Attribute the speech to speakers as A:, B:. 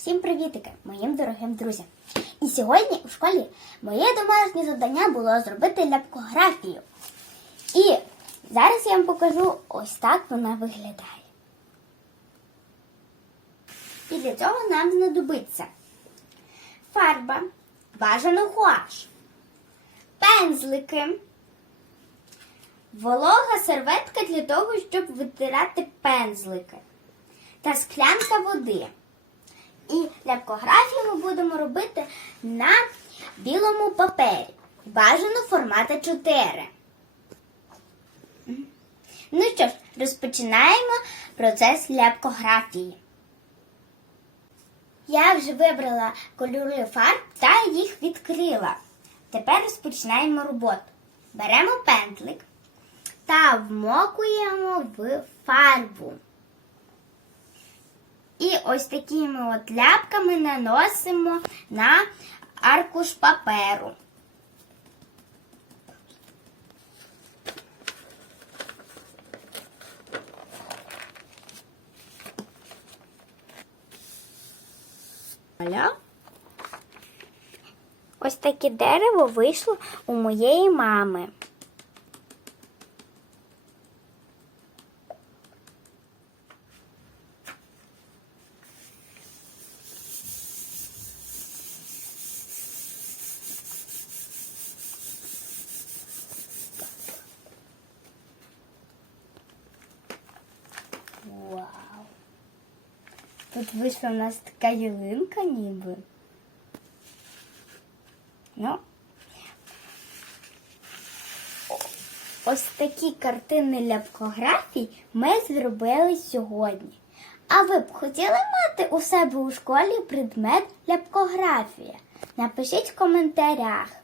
A: Всім привітики, моїм дорогим друзям! І сьогодні у школі моє домашнє завдання було зробити ляпкографію. І зараз я вам покажу ось так вона виглядає. І для цього нам знадобиться фарба, бажано гуаш, пензлики, волога серветка для того, щоб витирати пензлики та склянка води. І ляпкографію ми будемо робити на білому папері. Бажано формата 4. Ну що ж, розпочинаємо процес ляпкографії. Я вже вибрала кольори фарб та їх відкрила. Тепер розпочинаємо роботу. Беремо пентлик та вмокуємо в фарбу. Ось такими от ляпками наносимо на аркуш паперу. Ось таке дерево вийшло у моєї мами. Вау! Тут вийшла у нас така ялинка ніби. Ну, ось такі картини ляпкографій ми зробили сьогодні. А ви б хотіли мати у себе у школі предмет ляпкографія? Напишіть в коментарях.